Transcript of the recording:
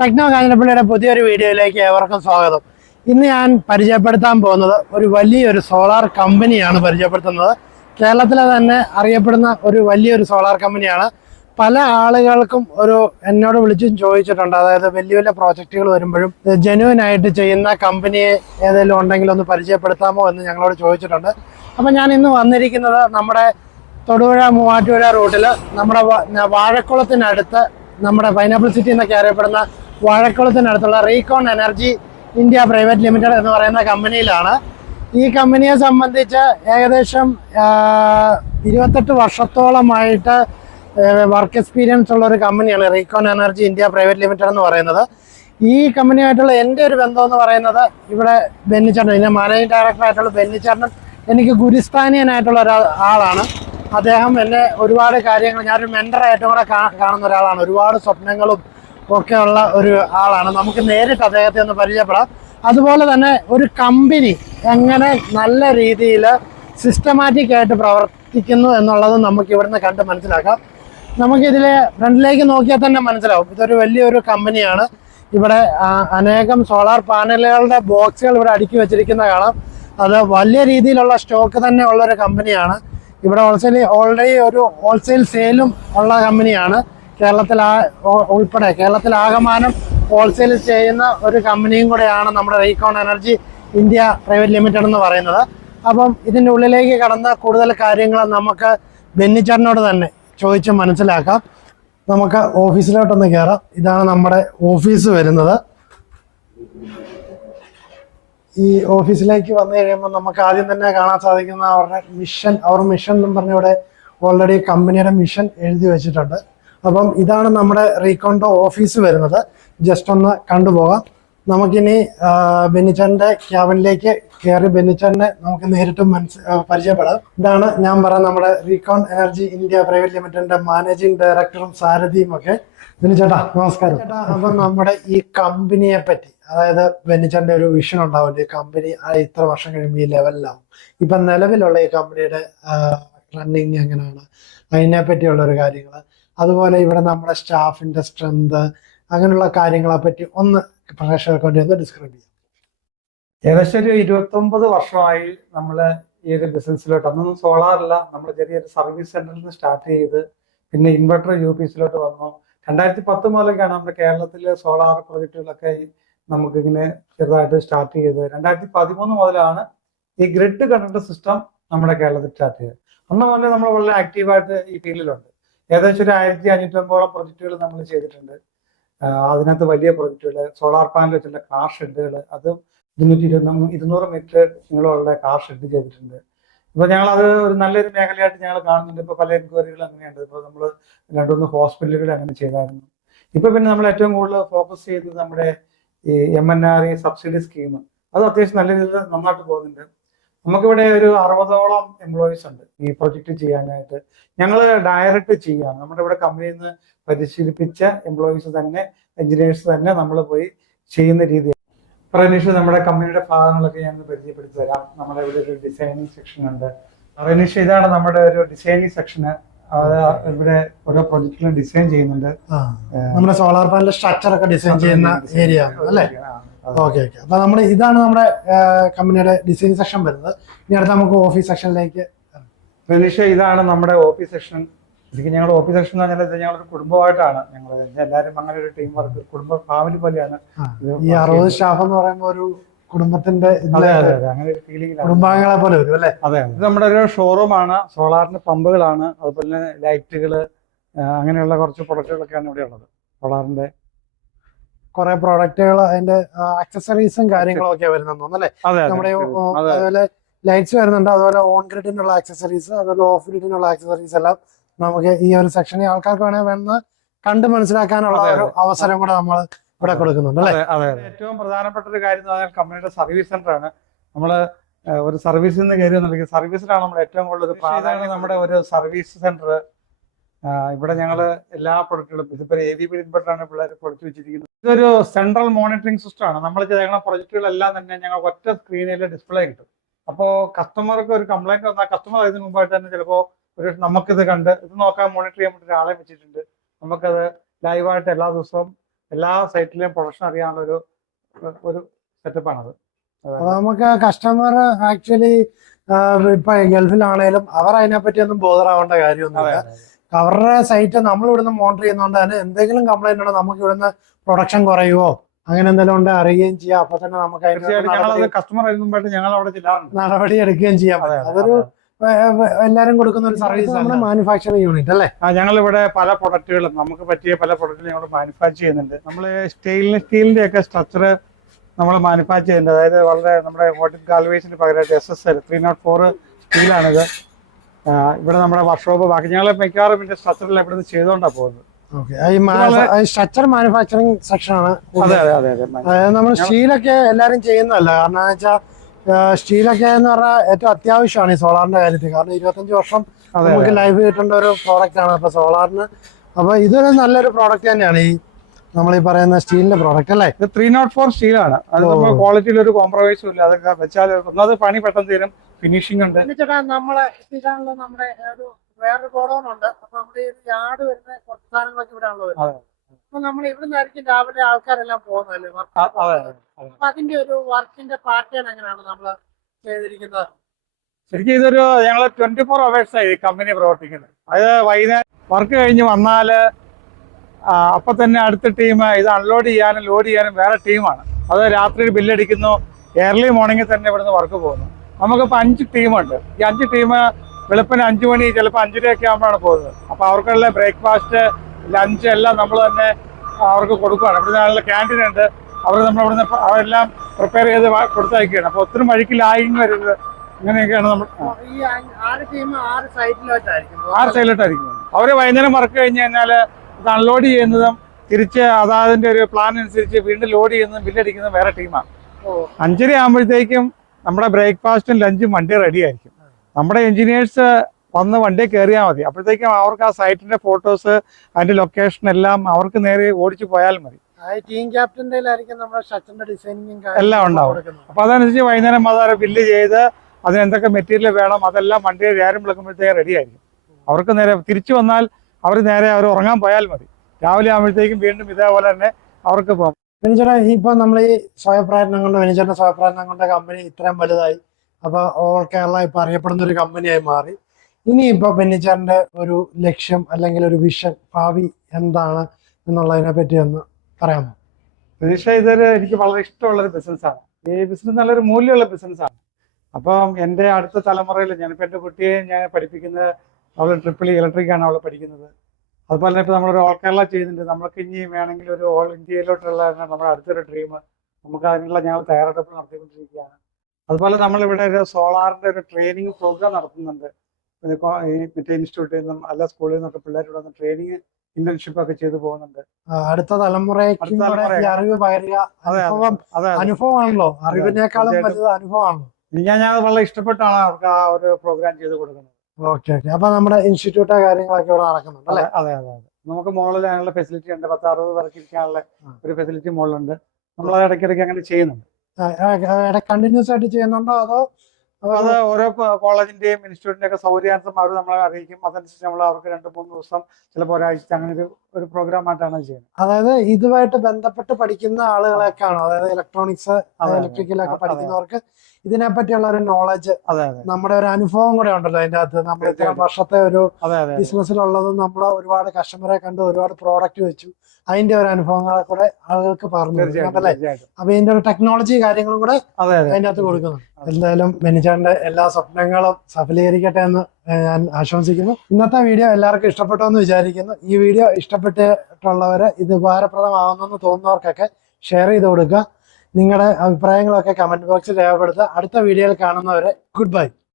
Techno കാഞ്ഞിരപ്പള്ളിയുടെ പുതിയൊരു വീഡിയോയിലേക്ക് ഏവർക്കും സ്വാഗതം. ഇന്ന് ഞാൻ പരിചയപ്പെടുത്താൻ പോകുന്നത് ഒരു വലിയൊരു സോളാർ കമ്പനിയാണ് പരിചയപ്പെടുത്തുന്നത്. കേരളത്തിലെ തന്നെ അറിയപ്പെടുന്ന ഒരു വലിയൊരു സോളാർ കമ്പനിയാണ്. പല ആളുകൾക്കും എന്നോട് വിളിച്ചും ചോദിച്ചിട്ടുണ്ട്, അതായത് വലിയ വലിയ പ്രോജക്റ്റുകൾ വരുമ്പോഴും ജെന്യുവൻ ആയിട്ട് ചെയ്യുന്ന കമ്പനിയെ ഏതെങ്കിലും ഉണ്ടെങ്കിൽ ഒന്ന് പരിചയപ്പെടുത്താമോ എന്ന് ഞങ്ങളോട് ചോദിച്ചിട്ടുണ്ട്. അപ്പം ഞാൻ ഇന്ന് വന്നിരിക്കുന്നത് നമ്മുടെ തൊടുപുഴ മൂവാറ്റുപുഴ റൂട്ടിൽ നമ്മുടെ വാഴക്കുളത്തിനടുത്ത്, നമ്മുടെ പൈനാപ്പിൾ സിറ്റി എന്നൊക്കെ അറിയപ്പെടുന്ന വാഴക്കുളത്തിനടുത്തുള്ള Recon energy India private limited എന്ന് പറയുന്ന കമ്പനിയിലാണ്. ഈ കമ്പനിയെ സംബന്ധിച്ച് ഏകദേശം 28 വർഷത്തോളമായിട്ട് വർക്ക് എക്സ്പീരിയൻസ് ഉള്ള ഒരു കമ്പനിയാണ് Recon energy India private limited എന്ന് പറയുന്നത്. ഈ കമ്പനിയായിട്ടുള്ള എൻ്റെ ഒരു ബന്ധം എന്ന് പറയുന്നത്, ഇവിടെ ബെന്നിച്ചേട്ടൻ, ഇതിൻ്റെ മാനേജിംഗ് ഡയറക്ടറായിട്ടുള്ള ബെന്നിച്ചേട്ടൻ എനിക്ക് ഗുരുസ്ഥാനീയനായിട്ടുള്ള ഒരാളാണ്. അദ്ദേഹം എന്നെ ഒരുപാട് കാര്യങ്ങൾ, ഞാനൊരു മെൻറ്ററായിട്ടും കൂടെ കാണുന്ന ഒരാളാണ്. ഒരുപാട് സ്വപ്നങ്ങളും ഒക്കെ ഉള്ള ഒരു ആളാണ്. നമുക്ക് നേരിട്ട് അദ്ദേഹത്തെ ഒന്ന് പരിചയപ്പെടാം. അതുപോലെ തന്നെ ഒരു കമ്പനി എങ്ങനെ നല്ല രീതിയിൽ സിസ്റ്റമാറ്റിക് ആയിട്ട് പ്രവർത്തിക്കുന്നു എന്നുള്ളത് നമുക്ക് ഇവിടുന്ന് കണ്ട് മനസ്സിലാക്കാം. നമുക്കിതിലെ ഫ്രണ്ടിലേക്ക് നോക്കിയാൽ തന്നെ മനസ്സിലാവും, ഇതൊരു വലിയൊരു കമ്പനിയാണ്. ഇവിടെ അനേകം സോളാർ പാനലുകളുടെ ബോക്സുകൾ ഇവിടെ അടുക്കി വെച്ചിരിക്കുന്ന കാണാം. അത് വലിയ രീതിയിലുള്ള സ്റ്റോക്ക് തന്നെ ഉള്ളൊരു കമ്പനിയാണ്. ഇവിടെ ഓൾറെഡി ഒരു ഹോൾസെയിൽ സെയിലും ഉള്ള കമ്പനിയാണ്. കേരളത്തിലാകമാനം ഹോൾസെയിൽ ചെയ്യുന്ന ഒരു കമ്പനിയും കൂടെയാണ് നമ്മുടെ Recon energy India private limited എന്ന് പറയുന്നത്. അപ്പം ഇതിൻ്റെ ഉള്ളിലേക്ക് കടന്ന കൂടുതൽ കാര്യങ്ങൾ നമുക്ക് ബെന്നിച്ചേട്ടനോട് തന്നെ ചോദിച്ച് മനസ്സിലാക്കാം. നമുക്ക് ഓഫീസിലോട്ടൊന്ന് കയറാം. ഇതാണ് നമ്മുടെ ഓഫീസ് വരുന്നത്. ഈ ഓഫീസിലേക്ക് വന്നു കഴിയുമ്പോൾ നമുക്ക് ആദ്യം തന്നെ കാണാൻ സാധിക്കുന്ന അവരുടെ മിഷൻ എന്നും പറഞ്ഞ ഇവിടെ ഓൾറെഡി കമ്പനിയുടെ മിഷൻ എഴുതി വെച്ചിട്ടുണ്ട്. അപ്പം ഇതാണ് നമ്മുടെ റീകോണിൻ്റെ ഓഫീസ് വരുന്നത്. ജസ്റ്റ് ഒന്ന് കണ്ടുപോകാം. നമുക്കിനി ബെന്നിച്ചേട്ടൻ്റെ ക്യാബിനിലേക്ക് കയറി ബെന്നിച്ചേട്ടനെ നമുക്ക് നേരിട്ട് പരിചയപ്പെടാം. ഇതാണ് ഞാൻ പറയാം, നമ്മുടെ റീകോൺ എനർജി ഇന്ത്യ പ്രൈവറ്റ് ലിമിറ്റഡിന്റെ മാനേജിംഗ് ഡയറക്ടറും സാരഥിയും ഒക്കെ. ബെന്നിച്ചേട്ടാ നമസ്കാരം. ചേട്ടാ, അപ്പം നമ്മുടെ ഈ കമ്പനിയെ പറ്റി, അതായത് ബെന്നിച്ചേട്ടൻ്റെ ഒരു വിഷൻ ഉണ്ടാവില്ല, ഈ കമ്പനി ഇത്ര വർഷം കഴിയുമ്പോൾ ഈ ലെവലിലാവും. ഇപ്പം നിലവിലുള്ള ഈ കമ്പനിയുടെ റണ്ണിങ് എങ്ങനെയാണ്, അതിനെ പറ്റിയുള്ള ഒരു കാര്യങ്ങൾ, അതുപോലെ ഇവിടെ നമ്മുടെ സ്റ്റാഫിന്റെ സ്ട്രെങ്ത്, അങ്ങനെയുള്ള കാര്യങ്ങളെ പറ്റി ഒന്ന് പ്രേക്ഷകർക്ക് വേണ്ടി ഒന്ന് ഡിസ്ക്രൈബ് ചെയ്യാം. ഏകദേശം ഒരു 29 വർഷമായി നമ്മൾ ഈ ഒരു ബിസിനസ്സിലോട്ട്, അന്നൊന്നും സോളാറില്ല, നമ്മൾ ചെറിയൊരു സർവീസ് സെന്ററിൽ നിന്ന് സ്റ്റാർട്ട് ചെയ്ത് പിന്നെ ഇൻവെർട്ടർ UPSലോട്ട് വന്നു. 2010 മുതലൊക്കെയാണ് നമ്മുടെ കേരളത്തിലെ സോളാർ പ്രൊജക്റ്റുകളൊക്കെ നമുക്കിങ്ങനെ ചെറുതായിട്ട് സ്റ്റാർട്ട് ചെയ്തത്. 2013 മുതലാണ് ഈ ഗ്രിഡ് കണക്ട് സിസ്റ്റം നമ്മുടെ കേരളത്തിൽ സ്റ്റാർട്ട് ചെയ്തത്. അന്ന് മുതലേ നമ്മൾ വളരെ ആക്റ്റീവായിട്ട് ഈ ഫീൽഡിലുണ്ട്. ഏകദേശം ഒരു 1500 പ്രൊജക്റ്റുകൾ നമ്മൾ ചെയ്തിട്ടുണ്ട്. അതിനകത്ത് വലിയ പ്രൊജക്റ്റുകൾ, സോളാർ പാനൽ വെച്ചുള്ള കാർ ഷെഡുകൾ, അതും 200 മീറ്റർ നീളമുള്ള കാർ ഷെഡ് ചെയ്തിട്ടുണ്ട്. ഇപ്പൊ ഞങ്ങളത് ഒരു നല്ലൊരു മേഖലയായിട്ട് ഞങ്ങൾ കാണുന്നുണ്ട്. ഇപ്പൊ പല എൻക്വയറികൾ അങ്ങനെയുണ്ട്. ഇപ്പൊ നമ്മൾ 2-3 ഹോസ്പിറ്റലുകൾ അങ്ങനെ ചെയ്തായിരുന്നു. ഇപ്പൊ പിന്നെ നമ്മൾ ഏറ്റവും കൂടുതൽ ഫോക്കസ് ചെയ്യുന്നത് നമ്മുടെ ഈ MNRE സബ്സിഡി സ്കീം, അത് അത്യാവശ്യം നല്ല രീതിയിൽ നന്നായിട്ട് പോകുന്നുണ്ട്. നമുക്കിവിടെ ഒരു 60ഓളം എംപ്ലോയീസ് ഉണ്ട് ഈ പ്രൊജക്റ്റ് ചെയ്യാനായിട്ട്. ഞങ്ങൾ ഡയറക്റ്റ് ചെയ്യാം. നമ്മുടെ ഇവിടെ കമ്പനിയിൽ നിന്ന് പരിശീലിപ്പിച്ച എംപ്ലോയീസ് തന്നെ, എഞ്ചിനീയേഴ്സ് തന്നെ നമ്മൾ പോയി ചെയ്യുന്ന രീതിയാണ്. റനീഷ്, നമ്മുടെ കമ്പനിയുടെ ഭാഗങ്ങളൊക്കെ ഞാൻ പരിചയപ്പെടുത്തി തരാം. നമ്മുടെ ഇവിടെ ഒരു ഡിസൈനിങ് സെക്ഷൻ ഉണ്ട്. റനീഷ്, ഇതാണ് നമ്മുടെ ഒരു ഡിസൈനിങ് സെക്ഷന്. ഇവിടെ ഓരോ പ്രൊജക്റ്റിലും ഡിസൈൻ ചെയ്യുന്നുണ്ട്. നമ്മുടെ സോളാർ പാനൽ സ്ട്രക്ചർ ഒക്കെ ഡിസൈൻ ചെയ്യുന്ന ഏരിയ അല്ലേ? ഓക്കെ. അപ്പൊ ഇതാണ് നമ്മുടെ കമ്പനിയുടെ ഡിസൈൻ സെക്ഷൻ വരുന്നത്. ഇനി അടുത്ത നമുക്ക് ഓഫീസ് സെക്ഷനിലേക്ക്. റനീഷ്, ഇതാണ് നമ്മുടെ ഓഫീസ് സെക്ഷൻ. ശരിക്കും ഞങ്ങളുടെ ഓഫീസ് സെക്ഷൻ എന്ന് പറഞ്ഞാൽ ഞങ്ങളൊരു കുടുംബമായിട്ടാണ്. ഞങ്ങൾ എല്ലാവരും അങ്ങനെ ഒരു ടീം വർക്ക്, കുടുംബ ഫാമിലി പോലെയാണ്. ഈ 60 സ്റ്റാഫ് എന്ന് പറയുമ്പോൾ ഒരു കുടുംബത്തിന്റെ അങ്ങനെ ഒരു ഫീലിംഗ്, കുടുംബാംഗങ്ങളെ പോലെ വരും അല്ലേ? അതെ. ഇത് നമ്മുടെ ഒരു ഷോറൂമാണ്. സോളാറിന്റെ പമ്പുകളാണ്, അതുപോലെ തന്നെ ലൈറ്റുകള്, അങ്ങനെയുള്ള കുറച്ച് പ്രൊഡക്റ്റുകളൊക്കെയാണ് ഇവിടെ ഉള്ളത്. സോളാറിന്റെ കുറെ പ്രോഡക്റ്റുകൾ, അതിന്റെ ആക്സസറീസും കാര്യങ്ങളും ഒക്കെ വരുന്നുണ്ടല്ലേ? നമ്മുടെ അതുപോലെ ലൈറ്റ്സ് വരുന്നുണ്ട്, അതുപോലെ ഓൺ ഗ്രിഡിനുള്ള ആക്സസറീസ്, അതുപോലെ ഓഫ് ഗ്രിഡിനുള്ള ആക്സസറീസ് എല്ലാം നമുക്ക് ഈ ഒരു സെക്ഷനിൽ ആൾക്കാർക്ക് വേണമെന്ന് കണ്ട് മനസ്സിലാക്കാനുള്ള ഒരു അവസരം കൂടെ നമ്മൾ ഇവിടെ കൊടുക്കുന്നുണ്ട് അല്ലേ? അതെ. ഏറ്റവും പ്രധാനപ്പെട്ട ഒരു കാര്യം എന്ന് പറഞ്ഞാൽ കമ്പനിയുടെ സർവീസ് സെന്റർ ആണ്. നമ്മള് ഒരു സർവീസിൽ നിന്ന് കയറി വന്നിരിക്കുന്നത് സർവീസിലാണ് നമ്മൾ ഏറ്റവും കൂടുതൽ പ്രാധാന്യം. നമ്മുടെ ഒരു സർവീസ് സെന്റർ ഇവിടെ ഞങ്ങൾ എല്ലാ പ്രൊഡക്റ്റുകളും, ഇതിപ്പോ AVP ഇൻവെർട്ടറാണ് പിള്ളേർ കൊടുത്തു വെച്ചിരിക്കുന്നത്. ഇതൊരു സെൻട്രൽ മോണിറ്ററിംഗ് സിസ്റ്റം ആണ്. നമ്മൾ ചെയ്യുന്ന പ്രൊജക്റ്റുകളെല്ലാം തന്നെ ഞങ്ങൾ ഒറ്റ സ്ക്രീനിൽ ഡിസ്പ്ലേ കിട്ടും. അപ്പോൾ കസ്റ്റമർക്ക് ഒരു കംപ്ലൈന്റ് വന്നാൽ കസ്റ്റമർ അതിന് മുമ്പായിട്ട് തന്നെ ചിലപ്പോൾ നമുക്കിത് കണ്ട് ഇത് നോക്കാൻ മോണിറ്റർ ചെയ്യാൻ വേണ്ടി ഒരാളെ വെച്ചിട്ടുണ്ട്. നമുക്കത് ലൈവായിട്ട് എല്ലാ ദിവസവും എല്ലാ സൈറ്റിലെയും പ്രൊഡക്ഷൻ അറിയാനുള്ള ഒരു സെറ്റപ്പാണത്. അപ്പൊ നമുക്ക് കസ്റ്റമർ ആക്ച്വലി ഇപ്പൊ ഗൾഫിലാണേലും അവർ അതിനെപ്പറ്റി ഒന്നും ബോധറാവേണ്ട കാര്യമൊന്നുമില്ല. അവരുടെ സൈറ്റ് നമ്മൾ ഇവിടുന്ന് മോണിറ്റർ ചെയ്യുന്നതുകൊണ്ട് തന്നെ എന്തെങ്കിലും കംപ്ലൈന്റ് ഉണ്ടോ നമുക്ക് ഇവിടുന്ന് പ്രൊഡക്ഷൻ കുറയുവോ അങ്ങനെ എന്തെങ്കിലും ഉണ്ടെങ്കിൽ അറിയുകയും ചെയ്യാം. അപ്പൊ തന്നെ നമുക്ക് കസ്റ്റമർ ഞങ്ങൾ അവിടെ നടപടി എടുക്കുകയും ചെയ്യാം. അതൊരു എല്ലാരും കൊടുക്കുന്ന ഒരു സർവീസ് നമ്മുടെ മാനുഫാക്ചറിംഗ് യൂണിറ്റ് അല്ലേ? ഞങ്ങൾ ഇവിടെ പല പ്രൊഡക്റ്റുകളും നമുക്ക് പറ്റിയ പല പ്രൊഡക്റ്റുകളും ഞങ്ങൾ മാനുഫാക്ചർ ചെയ്യുന്നുണ്ട്. നമ്മൾ സ്റ്റീലിന്റെ ഒക്കെ സ്ട്രക്ചർ നമ്മൾ മാനുഫാക്ചർ ചെയ്യുന്നുണ്ട്. അതായത് വളരെ നമ്മുടെ ഹോട്ടൽ ഗാൽവേസിന് പകരമായിട്ട് SSL 304 സ്റ്റീലാണിത്. ഇവിടെ നമ്മുടെ വർക്ക്ഷോപ്പ് ബാക്കി ഞങ്ങൾ മിക്കവാറും ഇതിന്റെ സ്ട്രക്ചറിൽ ഇവിടെ നിന്ന് ചെയ്തുകൊണ്ടാണ് പോകുന്നത്. സ്ട്രക്ചർ മാനുഫാക്ചറിംഗ് സെക്ഷൻ ആണ്. അതായത് നമ്മൾ സ്റ്റീലൊക്കെ എല്ലാരും ചെയ്യുന്നതല്ല. കാരണം എന്ന് വെച്ചാൽ സ്റ്റീലൊക്കെ എന്ന് പറഞ്ഞാൽ ഏറ്റവും അത്യാവശ്യമാണ് ഈ സോളാറിന്റെ കാര്യത്തിൽ. കാരണം 25 വർഷം നമുക്ക് ലൈഫ് കിട്ടേണ്ട ഒരു പ്രോഡക്റ്റ് ആണ് അപ്പൊ സോളാറിന്. അപ്പൊ ഇതൊരു നല്ലൊരു പ്രോഡക്റ്റ് തന്നെയാണ് ഈ നമ്മൾ ഈ പറയുന്ന സ്റ്റീലിന്റെ പ്രോഡക്റ്റ് അല്ലേ? ഇത് 304 സ്റ്റീലാണ്. അത് നമ്മൾ ക്വാളിറ്റിയിൽ ഒരു കോംപ്രമൈസും ഇല്ല. അതൊക്കെ വെച്ചാൽ ഒന്നത് പണി പെട്ടെന്ന് തീരും, ഫിനിഷിംഗ് ഉണ്ട്. നമ്മളെ നമ്മുടെ ഒരു വേറൊരു ഗോഡൗൺ ഉണ്ട്. അപ്പൊ നമ്മുടെ യാർഡ് വരുന്ന കുറച്ച് സാധനങ്ങളൊക്കെ ഇവിടെ ആണല്ലോ വരുന്നത്. അപ്പൊ നമ്മൾ ഇവിടുന്നായിരിക്കും രാവിലെ ആൾക്കാരെല്ലാം പോകുന്നതല്ലേ? അപ്പൊ അതിന്റെ ഒരു വർക്കിന്റെ പാറ്റേൺ എങ്ങനെയാണ് നമ്മൾ ചെയ്തിരിക്കുന്നത്? ശരിക്കും ഇതൊരു ഞങ്ങൾ 24 hours ആയി ഈ കമ്പനി പ്രവർത്തിക്കുന്നത്. അതായത് വൈകുന്നേരം വർക്ക് കഴിഞ്ഞ് വന്നാല് അപ്പൊ തന്നെ അടുത്ത ടീം ഇത് അൺലോഡ് ചെയ്യാനും ലോഡ് ചെയ്യാനും വേറെ ടീമാണ്. അത് രാത്രി ബില്ലടിക്കുന്നു, ഏർലി മോർണിംഗിൽ തന്നെ ഇവിടുന്ന് വർക്ക് പോകുന്നു. നമുക്കിപ്പോൾ 5 ടീമുണ്ട്. ഈ 5 ടീം വെളുപ്പിന് 5 മണി ചിലപ്പോൾ 5:30 ആകുമ്പോഴാണ് പോകുന്നത്. അപ്പോൾ അവർക്കുള്ള ബ്രേക്ക്ഫാസ്റ്റ്, ലഞ്ച് എല്ലാം നമ്മൾ തന്നെ അവർക്ക് കൊടുക്കുകയാണ്. ഇവിടുന്ന് നല്ല ക്യാൻറ്റീൻ ഉണ്ട്. അവർ നമ്മൾ ഇവിടുന്ന് അവരെല്ലാം പ്രിപ്പയർ ചെയ്ത് കൊടുത്തയക്കുകയാണ്. അപ്പോൾ ഒത്തിരി വഴിക്ക് ലാഗിങ് വരരുത്. ഇങ്ങനെയൊക്കെയാണ് നമ്മൾ 6 സൈഡിലോട്ടായിരിക്കും. അവർ വൈകുന്നേരം വർക്ക് കഴിഞ്ഞ് കഴിഞ്ഞാൽ ഇത് അൺലോഡ് ചെയ്യുന്നതും തിരിച്ച് അതാതിന്റെ ഒരു പ്ലാൻ അനുസരിച്ച് വീണ്ടും ലോഡ് ചെയ്യുന്നതും ബില്ലടിക്കുന്നതും വേറെ ടീമാണ്. 5:30 ആകുമ്പോഴത്തേക്കും നമ്മുടെ ബ്രേക്ക്ഫാസ്റ്റും ലഞ്ചും വണ്ടി റെഡി ആയിരിക്കും. നമ്മുടെ എഞ്ചിനീയേഴ്സ് വന്ന് വണ്ടി കയറിയാൽ മതി. അപ്പോഴത്തേക്കും അവർക്ക് ആ സൈറ്റിന്റെ ഫോട്ടോസ്, അതിന്റെ ലൊക്കേഷൻ എല്ലാം അവർക്ക് നേരെ ഓടിച്ചു പോയാൽ മതി. ടീം ക്യാപ്റ്റന്റെ എല്ലാം ഉണ്ടാവും. അപ്പൊ അതനുസരിച്ച് വൈകുന്നേരം അതാരെ ബില്ല് ചെയ്ത് അതിനെന്തൊക്കെ മെറ്റീരിയൽ വേണം അതെല്ലാം വണ്ടിയെ നേരം വിളക്കുമ്പോഴത്തേക്ക് റെഡി ആയിരിക്കും. അവർക്ക് നേരെ തിരിച്ചു വന്നാൽ അവർ ഉറങ്ങാൻ പോയാൽ മതി. രാവിലെ ആകുമ്പോഴത്തേക്കും വീണ്ടും ഇതേപോലെ തന്നെ അവർക്ക് പോകും. വെനിച്ചേട്ടാ, ഇപ്പൊ നമ്മൾ ഈ സ്വയപ്രയത്നം കൊണ്ട് വെനിച്ചേട്ടന്റെ സ്വയപ്രയത്നം കൊണ്ട് കമ്പനി ഇത്രയും വലുതായി. അപ്പൊ ഓൾ കേരള ഇപ്പൊ അറിയപ്പെടുന്ന ഒരു കമ്പനിയായി മാറി. ഇനി ഇപ്പൊ ബെന്നിച്ചേട്ടന്റെ ഒരു ലക്ഷ്യം അല്ലെങ്കിൽ ഒരു വിഷൻ, ഭാവി എന്താണ് എന്നുള്ളതിനെ പറ്റി ഒന്ന് പറയാമോ? പ്രതീക്ഷ, ഇതൊരു എനിക്ക് വളരെ ഇഷ്ടമുള്ളൊരു ബിസിനസ്സാണ്. ഈ ബിസിനസ് നല്ലൊരു മൂല്യമുള്ള ബിസിനസ്സാണ്. അപ്പം എൻ്റെ അടുത്ത തലമുറയിൽ ഞാനിപ്പോൾ എൻ്റെ കുട്ടിയെ ഞാൻ പഠിപ്പിക്കുന്നത് അവൾ ട്രിപ്പിൾ ഇലക്ട്രിക്കാണ് അവൾ പഠിക്കുന്നത്. അതുപോലെ തന്നെ ഇപ്പോൾ നമ്മളൊരു ഓൾ കേരള ചെയ്യുന്നുണ്ട്. നമ്മൾക്ക് ഇനി വേണമെങ്കിൽ ഒരു ഓൾ ഇന്ത്യയിലോട്ടുള്ള നമ്മുടെ അടുത്തൊരു ഡ്രീം നമുക്ക് അതിനുള്ള ഞങ്ങൾ തയ്യാറെടുപ്പ് നടത്തിക്കൊണ്ടിരിക്കുകയാണ്. അതുപോലെ നമ്മളിവിടെ ഒരു സോളാറിൻ്റെ ഒരു ട്രെയിനിങ് പ്രോഗ്രാം നടത്തുന്നുണ്ട്. മറ്റേ ഇൻസ്റ്റിറ്റ്യൂട്ടിൽ നിന്നും അല്ല സ്കൂളിൽ നിന്നൊക്കെ പിള്ളേരുടെ വന്ന് ട്രെയിനിങ് ഇന്റേൺഷിപ്പ് ഒക്കെ ചെയ്തു പോകുന്നുണ്ട്. അടുത്ത തലമുറയ്ക്ക് അറിവ് പകരുക അനുഭവമാണല്ലോ, അറിവിനേക്കാളും വലുത് അനുഭവമാണല്ലോ. ഞാൻ വളരെ ഇഷ്ടപ്പെട്ടാണ് അവർക്ക് ആ ഒരു പ്രോഗ്രാം ചെയ്ത് കൊടുക്കുന്നത്. ഓക്കെ. അപ്പൊ നമ്മുടെ ഇൻസ്റ്റിറ്റ്യൂട്ടോ കാര്യങ്ങളൊക്കെ ഇവിടെ നടക്കുന്നുണ്ട് അല്ലേ? അതെ. നമുക്ക് മുകളിൽ അതിനുള്ള ഫെസിലിറ്റി ഉണ്ട്. 10-60 പേർക്ക് ഇരിക്കാനുള്ള ഒരു ഫെസിലിറ്റി മുകളിലുണ്ട്. നമ്മൾ അത് ഇടയ്ക്കിടയ്ക്ക് അങ്ങനെ ചെയ്യുന്നുണ്ട്. കണ്ടിന്യൂസ് ആയിട്ട് ചെയ്യുന്നുണ്ടോ അതോ അത് ഓരോ കോളേജിന്റെയും ഇൻസ്റ്റിറ്റ്യൂട്ടിന്റെ ഒക്കെ സൗകര്യാർത്ഥം അവർ നമ്മളെ അറിയിക്കും. അതനുസരിച്ച് നമ്മൾ അവർക്ക് 2-3 ദിവസം ചിലപ്പോൾ ഒരാഴ്ച അങ്ങനെ ഒരു പ്രോഗ്രാം ആയിട്ടാണ് ചെയ്യുന്നത്. അതായത് ഇതുമായിട്ട് ബന്ധപ്പെട്ട് പഠിക്കുന്ന ആളുകളൊക്കെയാണോ? അതായത് ഇലക്ട്രോണിക്സ്, ഇലക്ട്രിക്കലൊക്കെ പഠിക്കുന്നവർക്ക് ഇതിനെപ്പറ്റിയുള്ള ഒരു നോളജ്, നമ്മുടെ ഒരു അനുഭവം കൂടെ ഉണ്ടല്ലോ അതിന്റെ അകത്ത്. നമ്മൾ ഇത്ര വർഷത്തെ ഒരു ബിസിനസ്സിലുള്ളതും നമ്മൾ ഒരുപാട് കസ്റ്റമറെ കണ്ട് ഒരുപാട് പ്രോഡക്റ്റ് വെച്ചു, അതിന്റെ ഒരു അനുഭവങ്ങളെ കൂടെ ആളുകൾക്ക് പറഞ്ഞു അല്ലേ? അപ്പൊ ഇതിന്റെ ഒരു ടെക്നോളജി കാര്യങ്ങളും കൂടെ അതിന്റെ അകത്ത് കൊടുക്കുന്നു. എന്തായാലും ബെന്നിച്ചേട്ടന്റെ എല്ലാ സ്വപ്നങ്ങളും സഫലീകരിക്കട്ടെ എന്ന് ഞാൻ ആശംസിക്കുന്നു. ഇന്നത്തെ വീഡിയോ എല്ലാവർക്കും ഇഷ്ടപ്പെട്ടോ എന്ന് വിചാരിക്കുന്നു. ഈ വീഡിയോ ഇഷ്ടപ്പെട്ടിട്ടുള്ളവര് ഇത് ഉപകാരപ്രദമാകുന്നെന്ന് തോന്നുന്നവർക്കൊക്കെ ഷെയർ ചെയ്ത് കൊടുക്കുക. നിങ്ങളുടെ അഭിപ്രായങ്ങളൊക്കെ കമന്റ് ബോക്സിൽ രേഖപ്പെടുത്തുക. അടുത്ത വീഡിയോയിൽ കാണുന്നവരെ ഗുഡ് ബൈ.